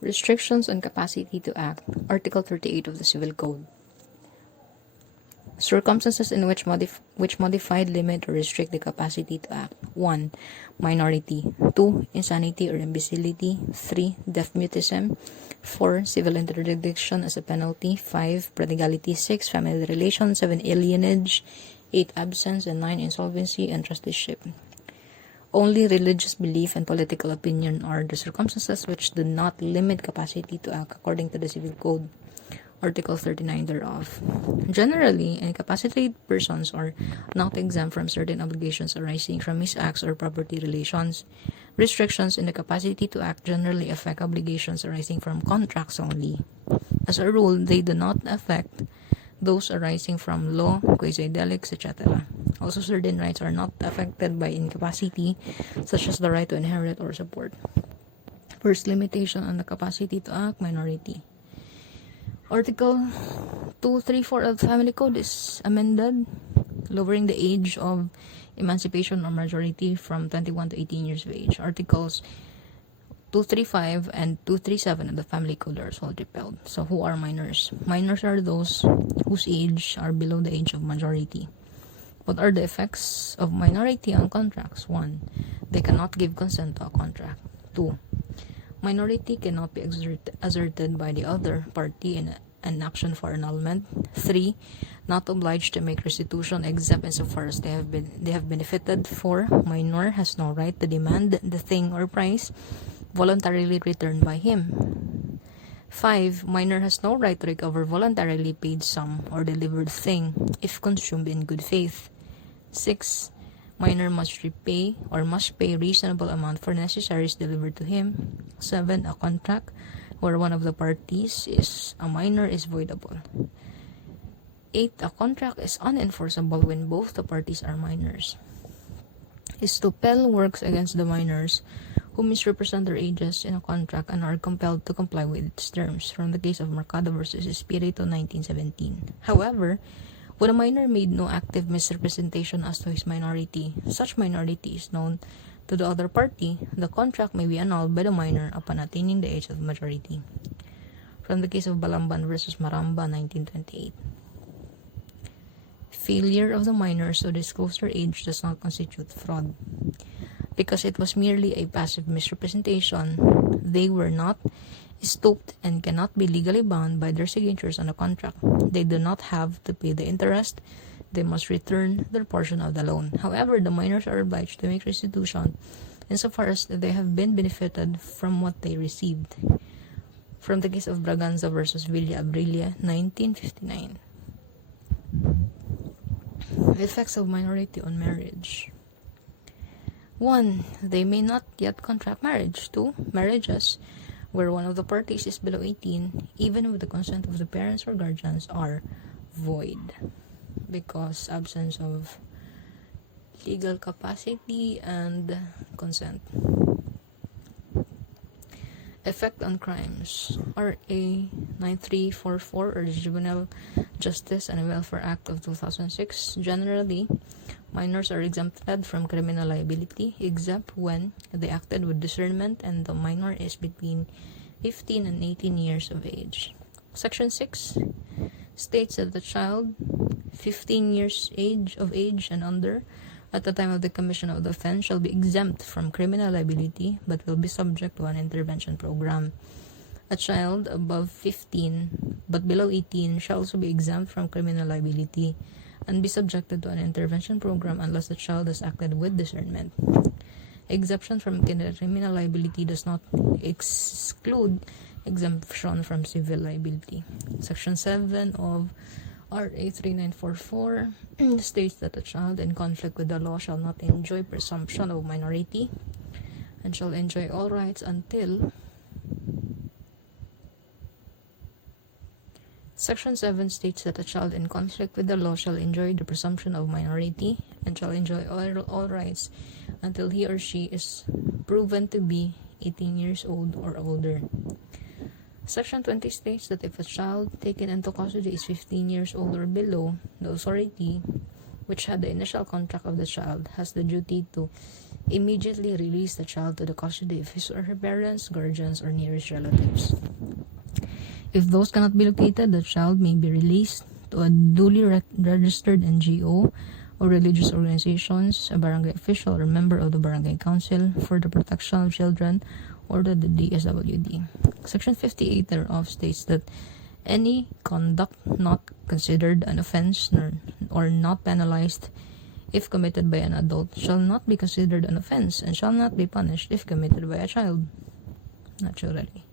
Restrictions on capacity to act. Article 38 of the Civil Code. Circumstances in which modified limit or restrict the capacity to act. 1. Minority. 2. Insanity or imbecility. 3. Deaf mutism. 4. Civil interdiction as a penalty. 5. Prodigality. 6. Family relations. 7. Alienage. 8. Absence. And 9. Insolvency and trusteeship. Only religious belief and political opinion are the circumstances which do not limit capacity to act according to the Civil Code. Article 39 thereof. Generally, incapacitated persons are not exempt from certain obligations arising from his acts or property relations. Restrictions in the capacity to act generally affect obligations arising from contracts only. As a rule, they do not affect those arising from law, quasi-delicts, etc. Also, certain rights are not affected by incapacity, such as the right to inherit or support. First limitation on the capacity to act, minority. Article 234 of the Family Code is amended, lowering the age of emancipation or majority from 21 to 18 years of age. Articles 235 and 237 of the Family Code are also repealed. So, who are minors? Minors are those whose age are below the age of majority. What are the effects of minority on contracts? 1. They cannot give consent to a contract. 2. Minority cannot be asserted by the other party in an action for annulment. 3. Not obliged to make restitution except insofar as they have benefited. 4. Minor has no right to demand the thing or price voluntarily returned by him. 5. Minor has no right to recover voluntarily paid sum or delivered thing if consumed in good faith. 6. Minor must pay reasonable amount for necessaries delivered to him. 7. A contract where one of the parties is a minor is voidable. 8. A contract is unenforceable when both the parties are minors. Estupel works against the minors who misrepresent their ages in a contract and are compelled to comply with its terms, from the case of Mercado versus Espiritu 1917. However, when a minor made no active misrepresentation as to his minority, such minority is known to the other party, the contract may be annulled by the minor upon attaining the age of majority. From the case of Balamban versus Maramba 1928. Failure of the minors to disclose their age does not constitute fraud. Because it was merely a passive misrepresentation, they were not stooped and cannot be legally bound by their signatures on the contract. They do not have to pay the interest. They must return their portion of the loan. However, the minors are obliged to make restitution insofar as they have been benefited from what they received. From the case of Braganza versus Villa Abrilia, 1959. Effects of minority on marriage. 1. They may not yet contract marriage. 2. Marriages where one of the parties is below 18, even with the consent of the parents or guardians, are void because absence of legal capacity and consent. Effect on crimes. RA 9344, or the Juvenile Justice and Welfare Act of 2006. Generally, minors are exempted from criminal liability except when they acted with discernment and the minor is between 15 and 18 years of age. Section 6 states that the child 15 years of age and under at the time of the commission of the offense shall be exempt from criminal liability but will be subject to an intervention program. A child above 15 but below 18 shall also be exempt from criminal liability and be subjected to an intervention program unless the child has acted with discernment. Exemption from criminal liability does not exclude exemption from civil liability. Section 7 of RA 3944 states that a child in conflict with the law shall not enjoy presumption of minority and shall enjoy all rights until Section 7 states that a child in conflict with the law shall enjoy the presumption of minority and shall enjoy all rights until he or she is proven to be 18 years old or older. Section 20 states that if a child taken into custody is 15 years old or below, the authority, which had the initial contract of the child, has the duty to immediately release the child to the custody of his or her parents, guardians, or nearest relatives. If those cannot be located, the child may be released to a duly registered NGO or religious organizations, a barangay official or member of the barangay council for the protection of children, or the DSWD. Section 58 thereof states that any conduct not considered an offense or not penalized if committed by an adult shall not be considered an offense and shall not be punished if committed by a child. Naturally.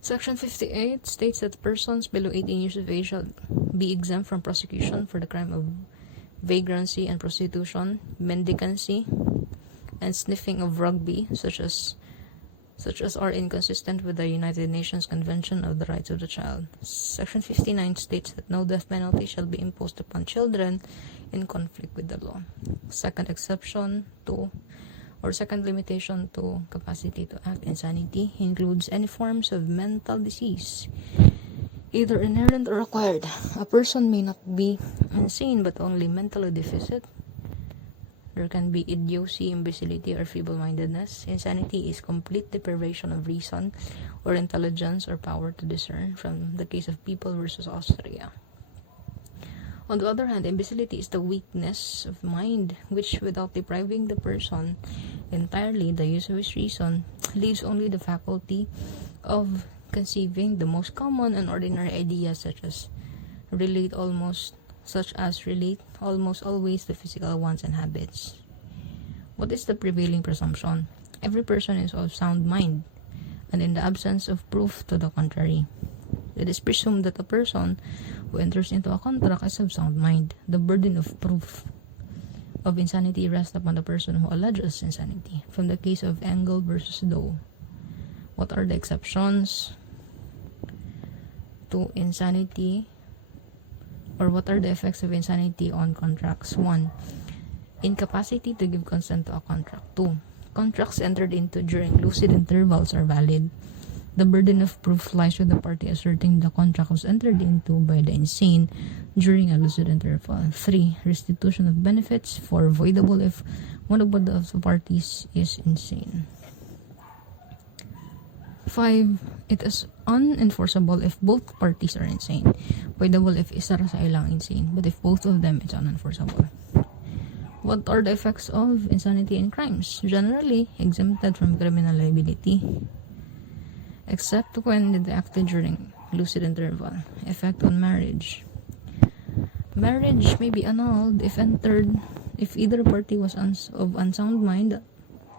Section 58 states that persons below 18 years of age shall be exempt from prosecution for the crime of vagrancy and prostitution, mendicancy, and sniffing of rugby, such as are inconsistent with the United Nations Convention of the Rights of the Child. Section 59 states that no death penalty shall be imposed upon children in conflict with the law. Second limitation to capacity to act insanity includes any forms of mental disease, either inherent or acquired. A person may not be insane but only mentally deficient. There can be idiocy, imbecility, or feeble-mindedness. Insanity is complete deprivation of reason or intelligence or power to discern, from the case of People versus Austria. On the other hand, imbecility is the weakness of mind, which, without depriving the person entirely the use of his reason, leaves only the faculty of conceiving the most common and ordinary ideas, such as relate almost always the physical wants and habits. What is the prevailing presumption? Every person is of sound mind, and in the absence of proof to the contrary, it is presumed that a person who enters into a contract is of sound mind. The burden of proof of insanity rests upon the person who alleges insanity, from the case of Engel versus Doe. What are the exceptions to insanity, or what are the effects of insanity on contracts? 1. Incapacity to give consent to a contract. 2. Contracts entered into during lucid intervals are valid. The burden of proof lies with the party asserting the contract was entered into by the insane during a lucid interval. 3. Restitution of benefits for voidable if one of the parties is insane. 5. It is unenforceable if both parties are insane. Voidable if isa sa ilang insane, but if both of them, it's unenforceable. What are the effects of insanity in crimes? Generally exempted from criminal liability, except when acted during lucid interval. Effect on marriage. Marriage may be annulled if either party was of unsound mind,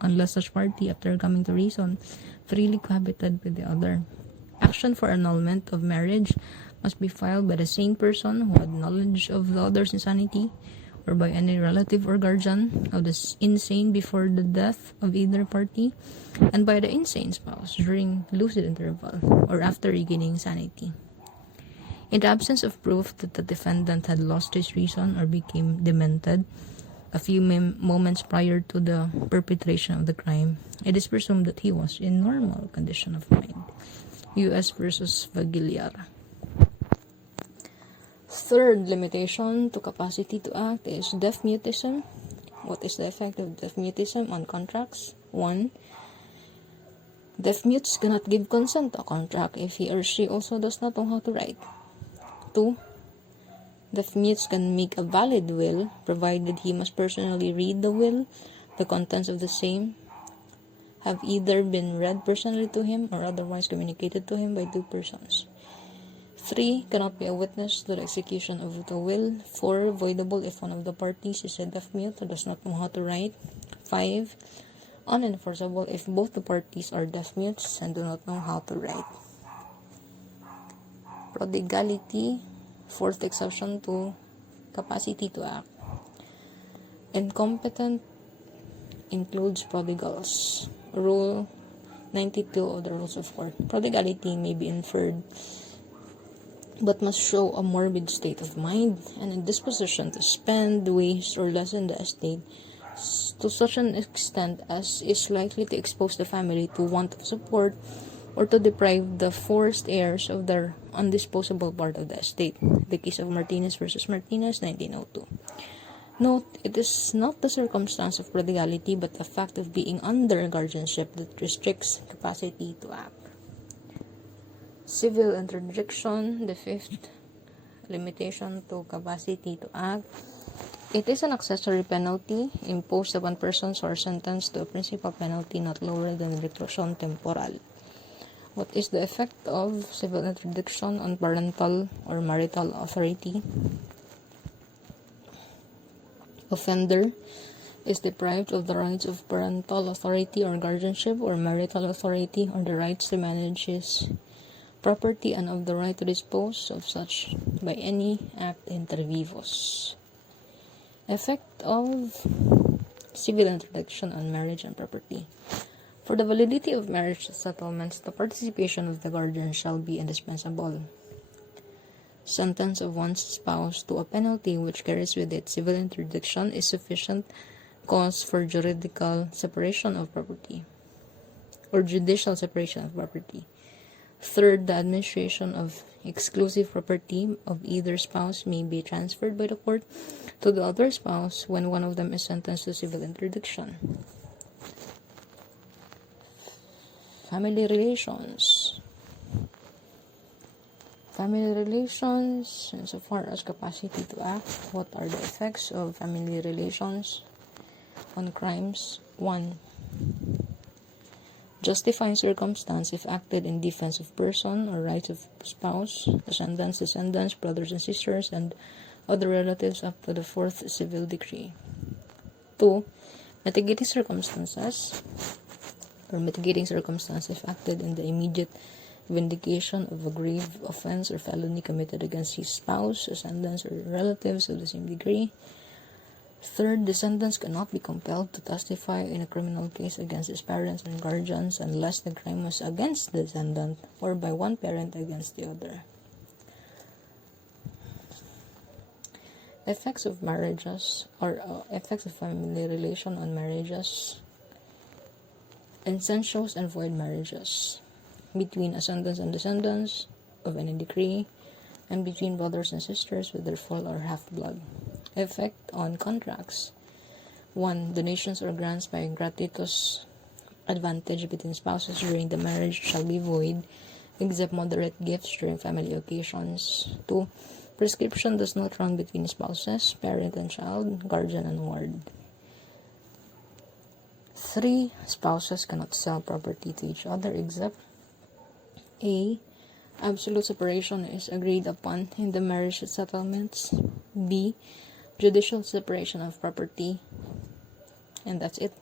unless such party, after coming to reason, freely cohabited with the other. Action for annulment of marriage must be filed by the same person who had knowledge of the other's insanity, or by any relative or guardian of the insane before the death of either party, and by the insane spouse during lucid interval or after regaining sanity. In the absence of proof that the defendant had lost his reason or became demented a few moments prior to the perpetration of the crime, it is presumed that he was in normal condition of mind. U.S. versus Vagilyar. Third limitation to capacity to act is deaf mutism. What is the effect of deaf mutism on contracts? 1. Deaf mutes cannot give consent to a contract if he or she also does not know how to write. 2. Deaf mutes can make a valid will, provided he must personally read the will. The contents of the same have either been read personally to him or otherwise communicated to him by two persons. 3. Cannot be a witness to the execution of the will. 4. Voidable if one of the parties is a deaf mute or does not know how to write. 5. Unenforceable if both the parties are deaf mutes and do not know how to write. Prodigality. Fourth exception to capacity to act. Incompetent includes prodigals. Rule 92 of the Rules of Court. Prodigality may be inferred, but must show a morbid state of mind and a disposition to spend, waste, or lessen the estate to such an extent as is likely to expose the family to want of support or to deprive the forced heirs of their undisposable part of the estate. The case of Martinez versus Martinez, 1902. Note, it is not the circumstance of prodigality but the fact of being under guardianship that restricts capacity to act. Civil interdiction, the fifth limitation to capacity to act. It is an accessory penalty imposed upon persons who are sentenced to a principal penalty not lower than reclusion temporal. What is the effect of civil interdiction on parental or marital authority? Offender is deprived of the rights of parental authority or guardianship or marital authority or the rights to manage his property and of the right to dispose of such by any act inter vivos. Effect of civil interdiction on marriage and property. For the validity of marriage settlements, the participation of the guardian shall be indispensable. Sentence of one's spouse to a penalty which carries with it civil interdiction is sufficient cause for juridical separation of property or judicial separation of property. Third, the administration of exclusive property of either spouse may be transferred by the court to the other spouse when one of them is sentenced to civil interdiction. Family relations. Family relations, insofar as capacity to act, what are the effects of family relations on crimes? 1. Justifying circumstance if acted in defense of person or rights of spouse, descendants, brothers and sisters, and other relatives up to the 4th civil decree. 2. Mitigating circumstances if acted in the immediate vindication of a grave offense or felony committed against his spouse, descendants, or relatives of the same degree. Third, descendants cannot be compelled to testify in a criminal case against his parents and guardians unless the crime was against the descendant or by one parent against the other. Effects of marriages or effects of family relation on marriages. Incestuous and void marriages between ascendants and descendants of any decree, and between brothers and sisters with their full or half blood. Effect on contracts. 1. Donations or grants by gratuitous advantage between spouses during the marriage shall be void, except moderate gifts during family occasions. 2. Prescription does not run between spouses, parent and child, guardian and ward. 3. Spouses cannot sell property to each other except A. Absolute separation is agreed upon in the marriage settlements. B. Judicial separation of property. And that's it.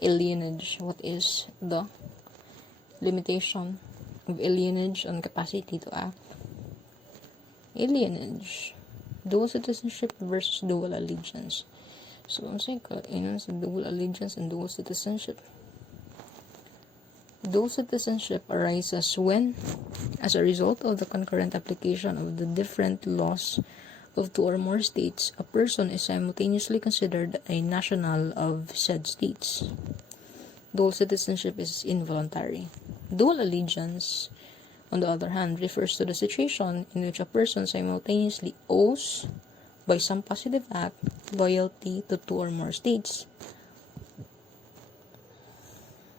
Alienage. What is the limitation of alienage on capacity to act? Alienage. Dual citizenship versus dual allegiance. So, ang say kainan sa dual allegiance and dual citizenship. Dual citizenship arises when, as a result of the concurrent application of the different laws of two or more states, a person is simultaneously considered a national of said states. Dual citizenship is involuntary. Dual allegiance, on the other hand, refers to the situation in which a person simultaneously owes, by some positive act, loyalty to two or more states.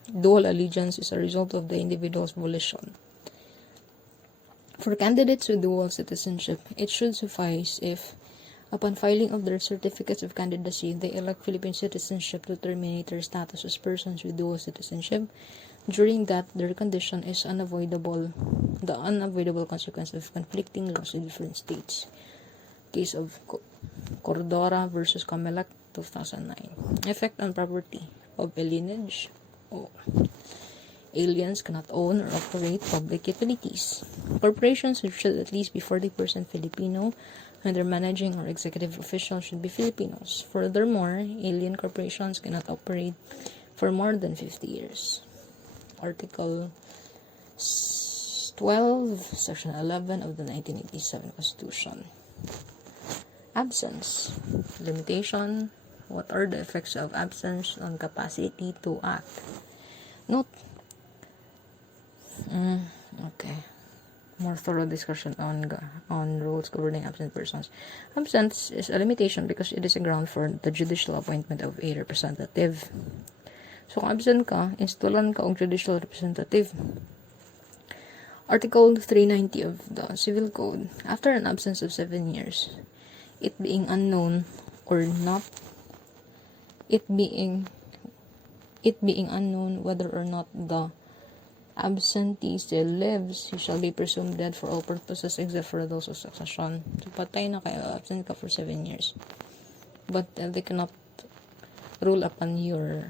Dual allegiance is a result of the individual's volition. For candidates with dual citizenship, it should suffice if, upon filing of their certificates of candidacy, they elect Philippine citizenship to terminate their status as persons with dual citizenship, during that their condition is unavoidable, the unavoidable consequence of conflicting laws in different states. Case of Cordora versus Comelec, 2009. Effect on property of alienage. Aliens cannot own or operate public utilities. Corporations should at least be 40% Filipino, and their managing or executive officials should be Filipinos. Furthermore, alien corporations cannot operate for more than 50 years. Article 12, Section 11 of the 1987 Constitution. Absence. Limitation. What are the effects of absence on capacity to act? Note. Okay. more thorough discussion on rules governing absent persons. Absence is a limitation because it is a ground for the judicial appointment of a representative. So, kung absent ka, installan ka og judicial representative. Article 390 of the Civil Code, after an absence of 7 years, it being unknown or not, it being unknown whether or not the absentee still lives, he shall be presumed dead for all purposes except for those of succession. So, patay na kayo, absent ka for 7 years. But they cannot rule upon your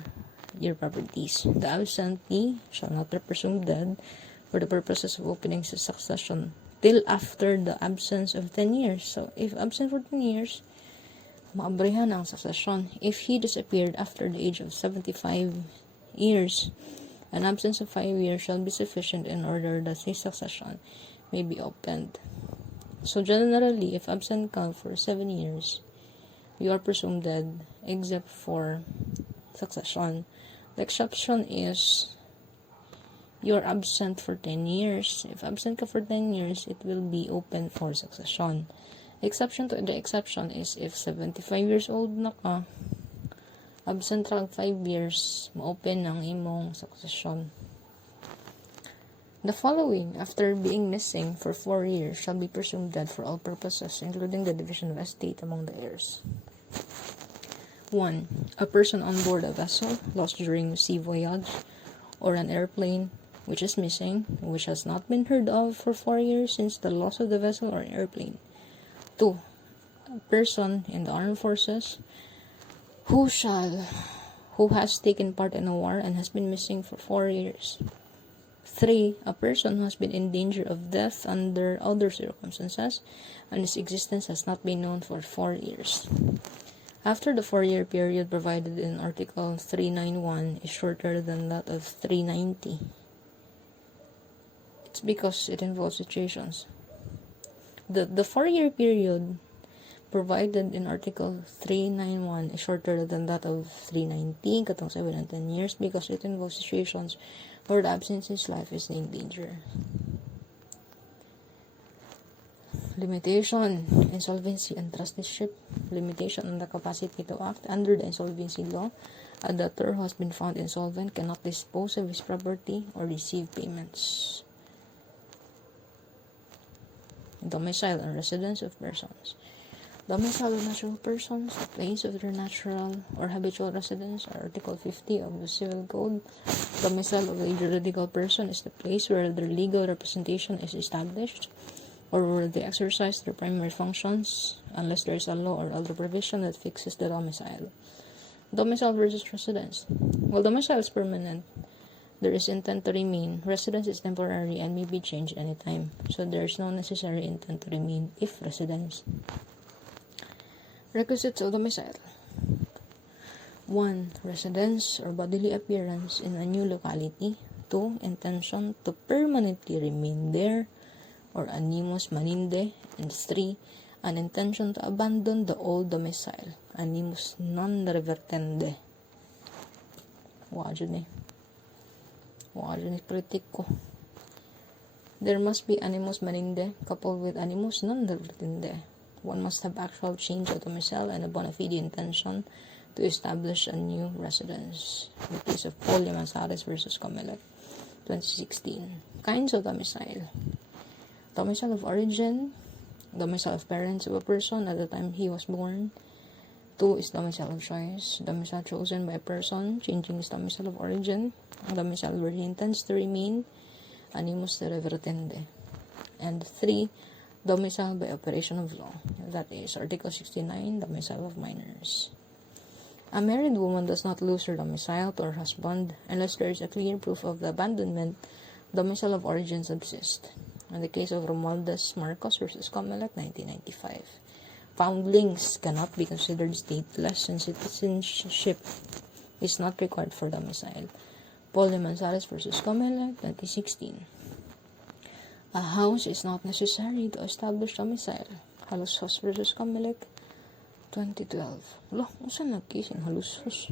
properties. The absentee shall not be presumed dead for the purposes of opening succession till after the absence of 10 years. So, if absent for 10 years, maabrehan ang succession. If he disappeared after the age of 75 years, an absence of 5 years shall be sufficient in order that his succession may be opened. So, generally, if absent ka for 7 years, you are presumed dead except for succession. The exception is you're absent for 10 years. If absent ka for 10 years, it will be open for succession. Exception to the exception is if 75 years old na ka, absent ra 5 years, ma-open ang imong succession. The following, after being missing for 4 years, shall be presumed dead for all purposes, including the division of estate among the heirs. 1. A person on board a vessel lost during sea voyage or an airplane which is missing, which has not been heard of for 4 years since the loss of the vessel or airplane. 2. A person in the armed forces who has taken part in a war and has been missing for 4 years. 3. A person who has been in danger of death under other circumstances and his existence has not been known for 4 years. After the 4-year period provided in Article 391 is shorter than that of 390, it's because it involves situations. The 4-year period provided in Article 391 is shorter than that of 390, katong 7 and 10 years, because it involves situations where the absentee's life is in danger. Limitation, insolvency and trusteeship. Limitation on the capacity to act. Under the insolvency law, a debtor who has been found insolvent cannot dispose of his property or receive payments. Domicile and residence of persons. Domicile of natural persons, the place of their natural or habitual residence, Article 50 of the Civil Code. Domicile of a juridical person is the place where their legal representation is established, or where they exercise their primary functions, unless there is a law or other provision that fixes the domicile. Domicile versus residence. While domicile is permanent, there is intent to remain. Residence is temporary and may be changed anytime. So there is no necessary intent to remain if residence. Requisites of domicile. 1. Residence or bodily appearance in a new locality. 2. Intention to permanently remain there or animus maninde. And 3. An intention to abandon the old domicile, animus non revertende. Wajud ni kritik ko. There must be animus maninde coupled with animus non revertende. One must have actual change of domicile and a bona fide intention to establish a new residence. In the case of Paul Yamansares versus Comelec, 2016. Kinds of domicile. Domicile of origin, domicile of parents of a person at the time he was born. 2 is domicile of choice, domicile chosen by a person, changing his domicile of origin, domicile where he intends to remain, animus de revertende. And 3, domicile by operation of law. That is Article 69, domicile of minors. A married woman does not lose her domicile to her husband unless there is a clear proof of the abandonment. Domicile of origin subsists. In the case of Romualdez Marcos versus Comelec, 1995. Foundlings cannot be considered stateless and citizenship is not required for domicile. Paul Yamansares versus Comelec, 2016. A house is not necessary to establish domicile. Halusos versus Comelec, 2012. Lo, usan nagkising halusos?